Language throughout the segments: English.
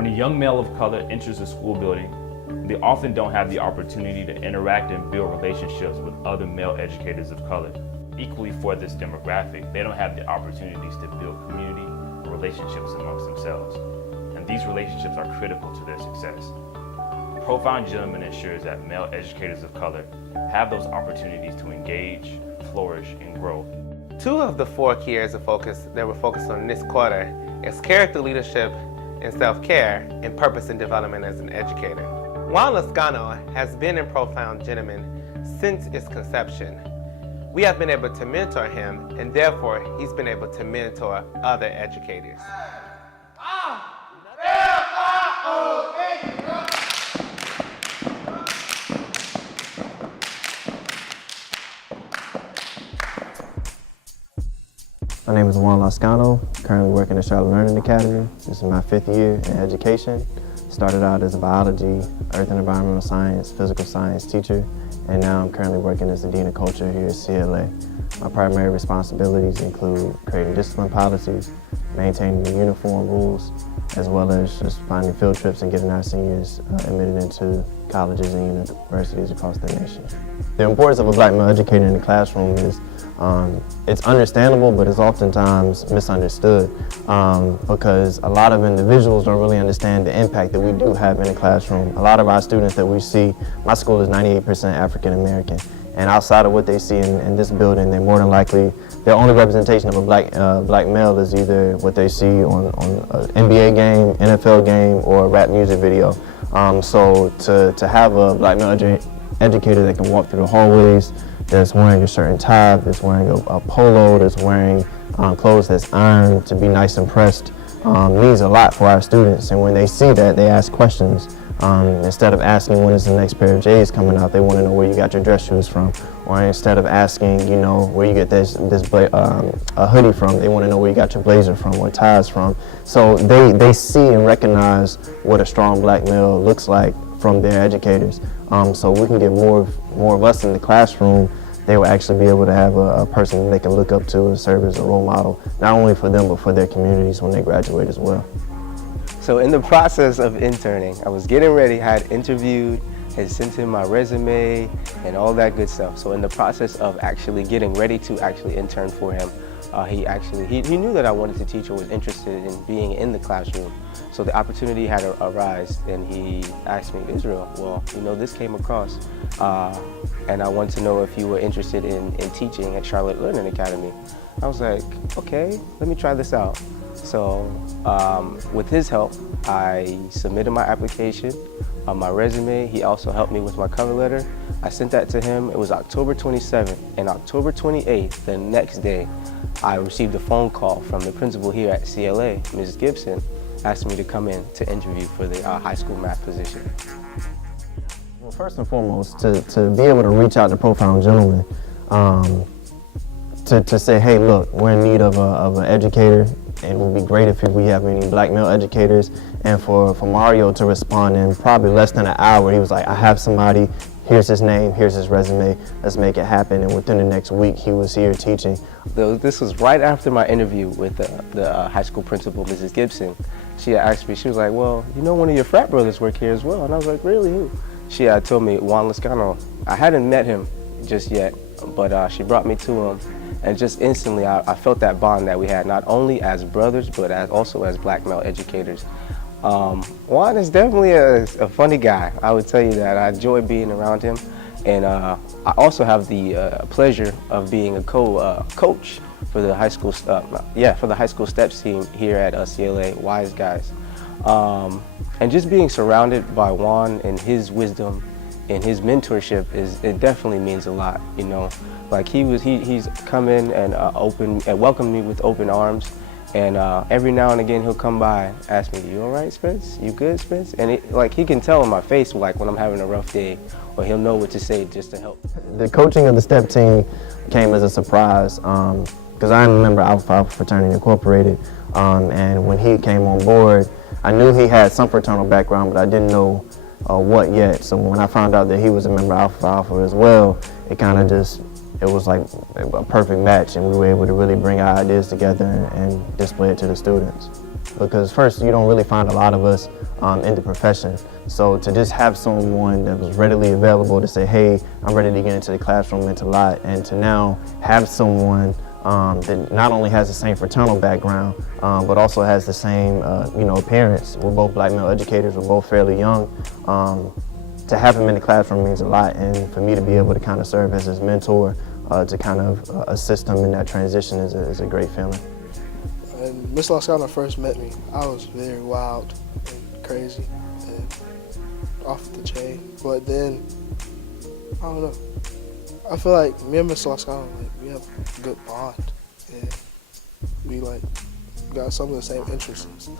When a young male of color enters a school building, they often don't have the opportunity to interact and build relationships with other male educators of color. Equally for this demographic, they don't have the opportunities to build community or relationships amongst themselves. And these relationships are critical to their success. Profound Gentleman ensures that male educators of color have those opportunities to engage, flourish, and grow. 2 of the 4 key areas of focus that we're focused on this quarter is character leadership and self-care, and purpose and development as an educator. Juan Lascano has been in Profound Gentleman since its conception. We have been able to mentor him, and therefore he's been able to mentor other educators. My name is Juan Lascano, currently working at Charlotte Learning Academy. This is my 5th year in education. Started out as a biology, earth and environmental science, physical science teacher, and now I'm currently working as the Dean of Culture here at CLA. My primary responsibilities include creating discipline policies, maintaining the uniform rules, as well as just finding field trips and getting our seniors admitted into colleges and universities across the nation. The importance of a black male educator in the classroom is it's understandable, but it's oftentimes misunderstood because a lot of individuals don't really understand the impact that we do have in the classroom. A lot of our students that we see, my school is 98% African American, and outside of what they see in this building, they're more than likely, their only representation of a black male is either what they see on an NBA game, NFL game, or a rap music video. So to have a black male educator that can walk through the hallways, that's wearing a certain tie, that's wearing a polo, that's wearing clothes that's ironed, to be nice and pressed, means a lot for our students. And when they see that, they ask questions. Instead of asking when is the next pair of J's coming out, they want to know where you got your dress shoes from. Or instead of asking, you know, where you get this a hoodie from, they want to know where you got your blazer from or ties from. So they see and recognize what a strong black male looks like from their educators. So we can get more of us in the classroom. They will actually be able to have a person they can look up to and serve as a role model, not only for them, but for their communities when they graduate as well. So in the process of interning, I was getting ready, I had interviewed, had sent him my resume and all that good stuff. So in the process of actually getting ready to actually intern for him, he knew that I wanted to teach or was interested in being in the classroom. So the opportunity had arisen, and he asked me, Israel, well, you know, this came across, and I want to know if you were interested in teaching at Charlotte Learning Academy. I was like, okay, let me try this out. So with his help, I submitted my application, my resume. He also helped me with my cover letter. I sent that to him. It was October 27th, and October 28th, the next day, I received a phone call from the principal here at CLA, Mrs. Gibson, asked me to come in to interview for the high school math position. Well, first and foremost, to be able to reach out to Profound Gentleman, to say, hey, look, we're in need of an educator. It would be great if we have any black male educators. And for Mario to respond in probably less than an hour, he was like, I have somebody, here's his name, here's his resume, let's make it happen. And within the next week, he was here teaching. This was right after my interview with the high school principal, Mrs. Gibson. She asked me, she was like, well, you know, one of your frat brothers work here as well. And I was like, really, who? She told me, Juan Lascano. I hadn't met him just yet, but she brought me to him. And just instantly, I felt that bond that we had, not only as brothers, but also as black male educators. Juan is definitely a funny guy. I would tell you that. I enjoy being around him. And I also have the pleasure of being a coach for the high school steps team here at CLA, Wise Guys. And just being surrounded by Juan and his wisdom and his mentorship, it definitely means a lot, you know. Like he's come in and welcomed me with open arms, and every now and again he'll come by, ask me, "You all right, Spence? You good, Spence?" And he can tell in my face, like when I'm having a rough day, or he'll know what to say just to help. The coaching of the step team came as a surprise because I remember Alpha Alpha Fraternity Incorporated, and when he came on board, I knew he had some fraternal background, but I didn't know what yet. So when I found out that he was a member of Alpha Alpha as well, it was like a perfect match, and we were able to really bring our ideas together and display it to the students. because first, you don't really find a lot of us in the profession. So to just have someone that was readily available to say, hey, I'm ready to get into the classroom meant a lot. And to now have someone that not only has the same fraternal background, but also has the same, parents. We're both black male educators, we're both fairly young. To have him in the classroom means a lot, and for me to be able to kind of serve as his mentor, to kind of assist him in that transition is a great feeling. When Mr. Lascano first met me, I was very wild and crazy and off the chain. But then, I don't know. I feel like me and Mr. Lascano, we have a good bond. And we got some of the same interests.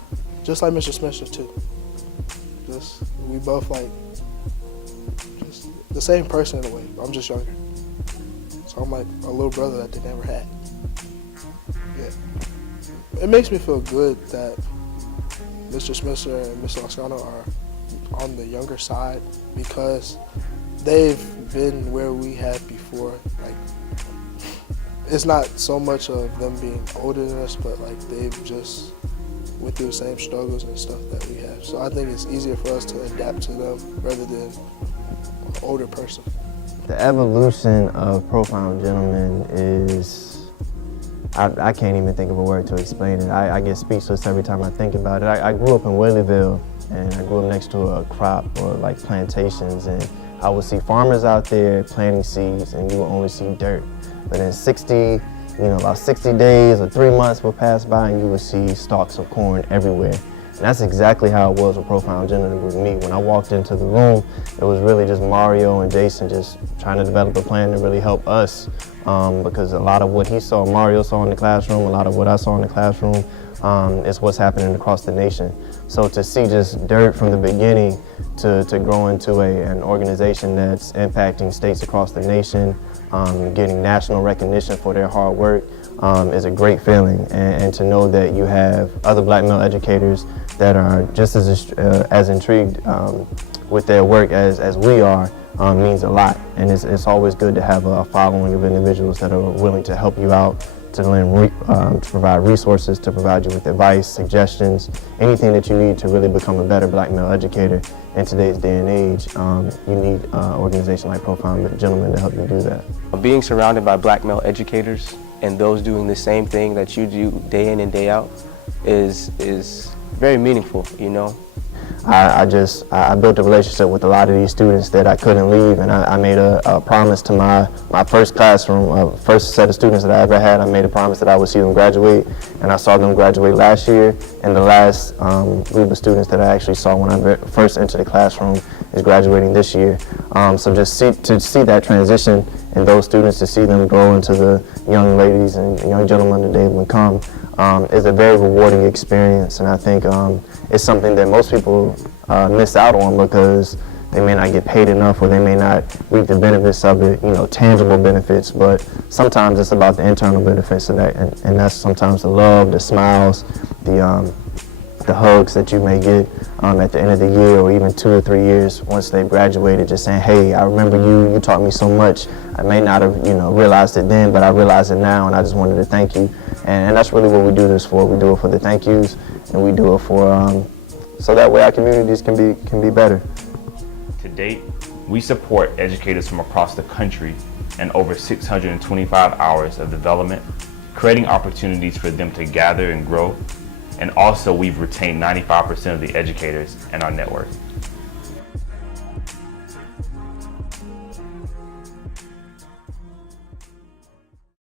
Just like Mr. Spencer too. We both just the same person in a way. I'm just younger. So I'm like a little brother that they never had. Yeah. It makes me feel good that Mr. Spencer and Mr. Lascano are on the younger side because they've been where we have before. It's not so much of them being older than us, but they've just went through the same struggles and stuff that we have. So I think it's easier for us to adapt to them rather than an older person. The evolution of Profound Gentlemen is, I can't even think of a word to explain it. I get speechless every time I think about it. I grew up in Whaleyville, and I grew up next to a crop or plantations, and I would see farmers out there planting seeds, and you would only see dirt. But in about 60 days or 3 months will pass by, and you would see stalks of corn everywhere. And that's exactly how it was with Profound Gentlemen with me. When I walked into the room, it was really just Mario and Jason just trying to develop a plan to really help us, because a lot of what Mario saw in the classroom, a lot of what I saw in the classroom is what's happening across the nation. So to see just dirt from the beginning to grow into an organization that's impacting states across the nation, getting national recognition for their hard work, is a great feeling. And to know that you have other black male educators that are just as intrigued with their work as we are means a lot. And it's always good to have a following of individuals that are willing to help you out, to provide resources, to provide you with advice, suggestions, anything that you need to really become a better black male educator in today's day and age. You need an organization like Profound Gentlemen to help you do that. Being surrounded by black male educators and those doing the same thing that you do day in and day out is very meaningful, I built a relationship with a lot of these students that I couldn't leave, and I made a promise to my first classroom, first set of students that I ever had. I made a promise that I would see them graduate, and I saw them graduate last year, and the last group of students that I actually saw when I first entered the classroom is graduating this year. So just to see that transition and those students, to see them grow into the young ladies and young gentlemen that they've become, is a very rewarding experience, and I think it's something that most people miss out on because they may not get paid enough or they may not reap the benefits of it, tangible benefits, but sometimes it's about the internal benefits of that, and that's sometimes the love, the smiles, the hugs that you may get at the end of the year or even 2 or 3 years once they've graduated, just saying, hey, I remember you taught me so much. I may not have realized it then, but I realize it now, and I just wanted to thank you. And that's really what we do this for. We do it for the thank yous, and we do it for so that way our communities can be better. To date, we support educators from across the country and over 625 hours of development, creating opportunities for them to gather and grow. And also, we've retained 95% of the educators in our network.